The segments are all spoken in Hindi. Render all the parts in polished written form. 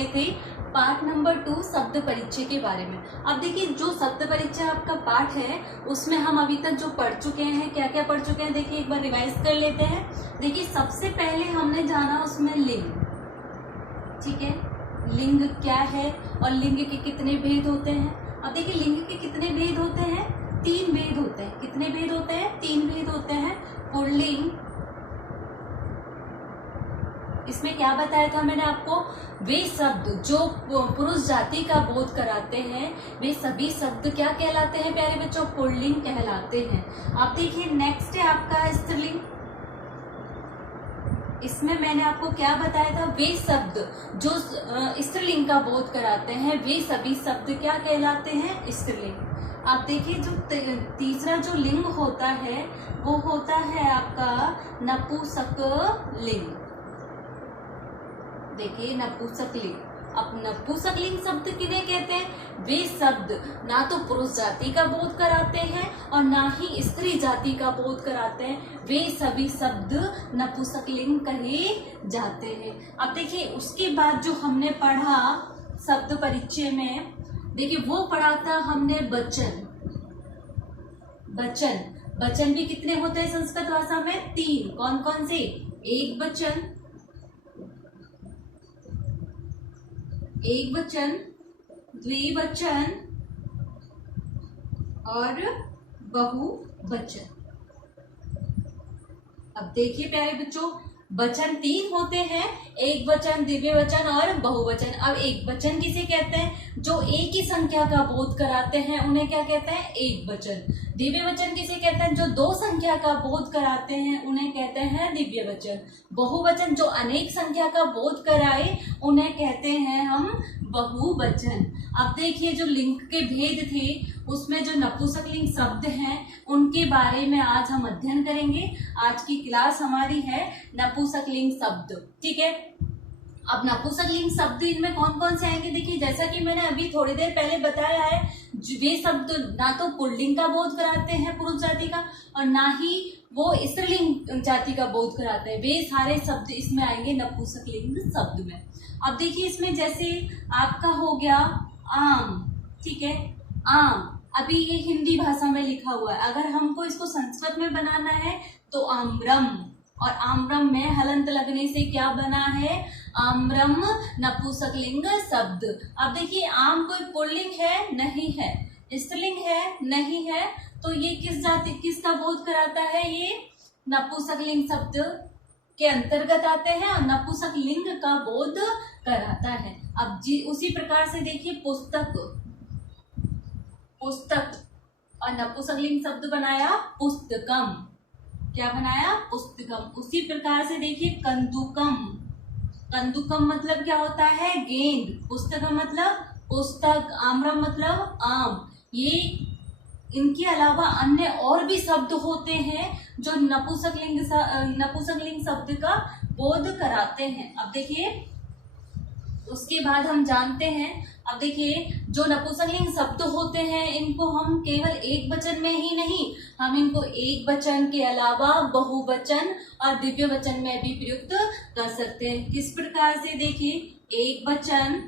रहे थे पाठ नंबर 2 शब्द परिचय के बारे में। अब देखिए जो शब्द परिचय आपका पाठ है उसमें हम अभी तक जो पढ़ चुके हैं, क्या क्या पढ़ चुके हैं, देखिए एक बार रिवाइज कर लेते हैं। देखिए सबसे पहले हमने जाना उसमें लिंग, ठीक है, लिंग क्या है और लिंग के कितने भेद होते हैं। अब देखिए लिंग के कितने भेद होते हैं, 3 भेद होते हैं। कितने भेद होते हैं, 3 भेद होते हैं। पुल्लिंग, इसमें क्या बताया था मैंने आपको, वे शब्द जो पुरुष जाति का बोध कराते हैं वे सभी शब्द क्या कहलाते हैं प्यारे बच्चों, पुल्लिंग कहलाते हैं। अब देखिए नेक्स्ट है आपका स्त्रीलिंग। इसमें मैंने आपको क्या बताया था, वे शब्द जो स्त्रीलिंग का बोध कराते हैं वे सभी शब्द क्या कहलाते हैं, स्त्रीलिंग। आप देखिए जो तीसरा जो लिंग होता है वो होता है आपका नपुंसकलिंग। देखिए नपुंसकलिंग, अब नपुंसकलिंग शब्द किन्हें कहते हैं, वे शब्द ना तो पुरुष जाति का बोध कराते हैं और ना ही स्त्री जाति का बोध कराते हैं, वे सभी शब्द नपुंसकलिंग कहे जाते हैं। अब देखिए उसके बाद जो हमने पढ़ा शब्द परिचय में, देखिए वो पढ़ा था हमने वचन। वचन, वचन भी कितने होते हैं संस्कृत भाषा में, 3। कौन कौन से, एक वचन, एक वचन, द्विवचन और बहुवचन। अब देखिए प्यारे बच्चों वचन 3 होते हैं, एक वचन, द्वितीय वचन और बहुवचन। अब एक वचन किसे कहते हैं, जो एक ही संख्या का बोध कराते हैं उन्हें क्या कहते हैं, एक वचन। दिव्य वचन किसे कहते हैं, जो 2 संख्या का बोध कराते हैं उन्हें कहते हैं दिव्य वचन। बहुवचन जो अनेक संख्या का बोध कराए उन्हें कहते हैं हम बहुवचन। अब देखिए जो लिंग के भेद थे उसमें जो नपुंसकलिंग शब्द हैं उनके बारे में आज हम अध्ययन करेंगे। आज की क्लास हमारी है नपुंसकलिंग शब्द, ठीक है। अब नपुंसकलिंग शब्द इनमें कौन कौन से आएंगे, देखिए जैसा कि मैंने अभी थोड़ी देर पहले बताया है, वे शब्द ना तो पुल्लिंग का बोध कराते हैं पुरुष जाति का और ना ही वो स्त्रीलिंग जाति का बोध कराते हैं, वे सारे शब्द इसमें आएंगे नपुंसकलिंग शब्द में। अब देखिए इसमें जैसे आपका हो गया आम, ठीक है, आम, अभी ये हिंदी भाषा में लिखा हुआ है, अगर हमको इसको संस्कृत में बनाना है तो आम्रम, और आम्रम में हलंत लगने से क्या बना है, आम्रम नपुंसकलिंग शब्द। अब देखिए आम कोई पुल्लिंग है, नहीं है, स्त्रीलिंग है, नहीं है, तो ये किस जाति किसका बोध कराता है, ये नपुंसकलिंग शब्द के अंतर्गत आते हैं और नपुंसकलिंग का बोध कराता है। अब जी उसी प्रकार से देखिए पुस्तक, पुस्तक और नपुंसकलिंग शब्द बनाया पुस्तकम, क्या बनाया, पुस्तकम। उसी प्रकार से देखिए कंदुकम, कंदुकम मतलब क्या होता है, गेंद, पुस्तकम मतलब पुस्तक, आम्रम मतलब आम। ये इनके अलावा अन्य और भी शब्द होते हैं जो नपुंसकलिंग शब्द का बोध कराते हैं। अब देखिए उसके बाद हम जानते हैं, अब देखिए जो नपुंसकलिंग शब्द होते हैं इनको हम केवल एक वचन में ही नहीं, हम इनको एक वचन के अलावा बहुवचन और दिव्य वचन में भी प्रयुक्त कर सकते हैं। किस प्रकार से, देखिए एक वचन,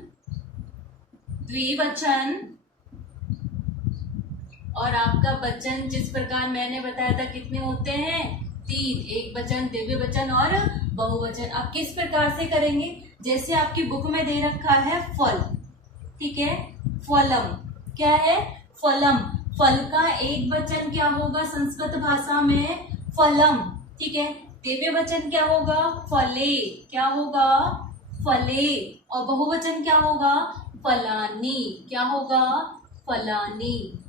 द्विवचन और आपका वचन जिस प्रकार मैंने बताया था कितने होते हैं, 3, एक वचन, दिव्य वचन और बहुवचन। अब किस प्रकार से करेंगे, जैसे आपकी बुक में दे रखा है फल, ठीक है, फलम, क्या है, फलम, फल का एक वचन क्या होगा संस्कृत भाषा में, फलम, ठीक है। दिव्य वचन क्या होगा, फले, क्या होगा, फले, और बहुवचन क्या होगा, फलानी, क्या होगा, फलानी।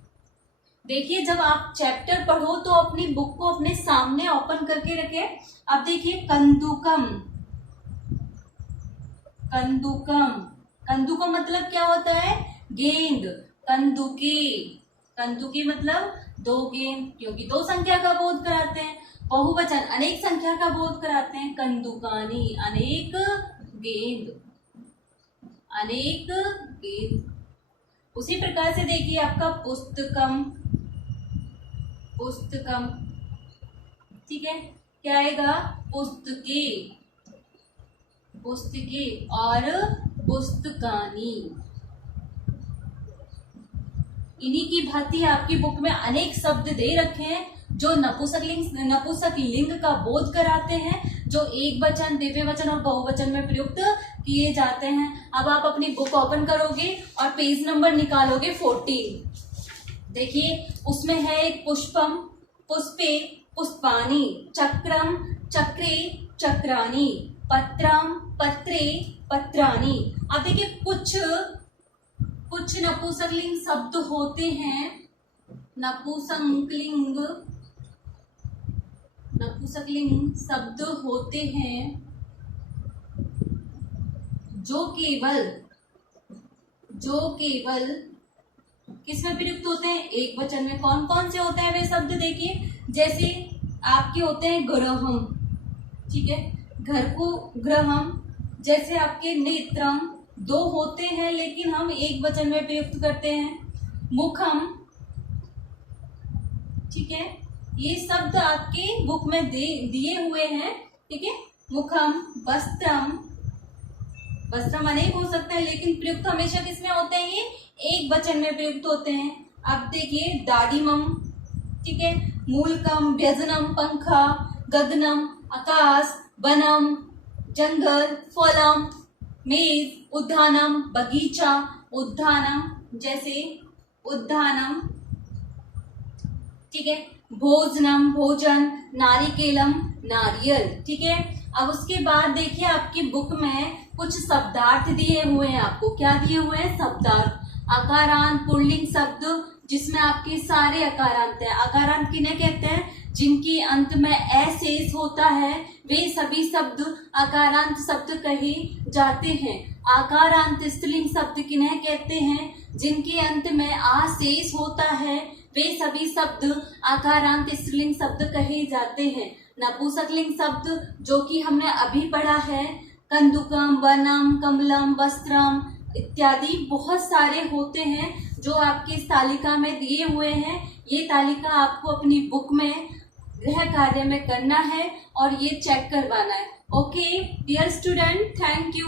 देखिए जब आप चैप्टर पढ़ो तो अपनी बुक को अपने सामने ओपन करके रखें। अब देखिए कंदुकम, कंदुकम, कंदुकम मतलब क्या होता है, गेंद, कंदुकी, कंदुकी मतलब 2 गेंद, क्योंकि 2 संख्या का बोध कराते हैं। बहुवचन अनेक संख्या का बोध कराते हैं, कंदुकानी, अनेक गेंद, अनेक गेंद। उसी प्रकार से देखिए आपका पुस्तकम, पुस्तकम, ठीक है, क्या आएगा, पुस्तके, पुस्तके और पुस्तकानि। इन्हीं की भांति आपकी बुक में अनेक शब्द दे रखे हैं जो नपुंसक लिंग का बोध कराते हैं, जो एक वचन, द्वितीय वचन और बहुवचन में प्रयुक्त किए जाते हैं। अब आप अपनी बुक ओपन करोगे और पेज नंबर निकालोगे 14। देखिए उसमें है एक पुष्पम, पुष्पे, पुष्पानि, चक्रम, चक्रे, चक्रानि, पत्रम, पत्रे, पत्रानि। अब देखिए कुछ नपुंसकलिंग शब्द होते हैं, नपुंसकलिंग शब्द होते हैं जो केवल किसमें प्रयुक्त होते हैं? एक वचन में। कौन कौन से होते हैं वे शब्द? देखिए जैसे आपके होते हैं गृहम, ठीक है, घर को गृहम। जैसे आपके नेत्रम, दो होते हैं लेकिन हम एक वचन में प्रयुक्त करते हैं। मुखम, ठीक है, ये शब्द आपके बुक में दिए हुए हैं, ठीक है। मुखम, वस्त्रम, वस्त्रम अनेक हो सकते हैं लेकिन प्रयुक्त हमेशा किसमें होते हैं? ये एक वचन में प्रयुक्त होते हैं। अब देखिए दाडिमम, ठीक है, मूलकम, व्यजनम, पंखा, गगनम, आकाश, वनम, जंगल, फलम, मेज, उद्यानम, बगीचा, उद्यानम, जैसे उद्यानम, ठीक है, भोजनम, भोजन, नारिकेलम, नारियल, ठीक है। अब उसके बाद देखिए आपकी बुक में कुछ शब्दार्थ दिए हुए हैं। आपको क्या दिए हुए हैं? शब्दार्थ। आकारांत पुल्लिंग शब्द जिसमें आपके सारे अकारांत हैं। आकारांत किन्हें कहते हैं? जिनके अंत में ए शेष होता है वे सभी शब्द आकारांत शब्द कहे जाते हैं। आकारांत स्त्रीलिंग शब्द किन्हें कहते हैं? जिनके अंत में आ शेष होता है वे सभी शब्द आकारांत स्त्रीलिंग शब्द कहे जाते हैं। नपुंसकलिंग शब्द जो कि हमने अभी पढ़ा है, कंदुकम, वनम, कमलम, वस्त्रम इत्यादि बहुत सारे होते हैं जो आपकी इस तालिका में दिए हुए हैं। ये तालिका आपको अपनी बुक में गृह कार्य में करना है और ये चेक करवाना है। Okay dear student, thank you.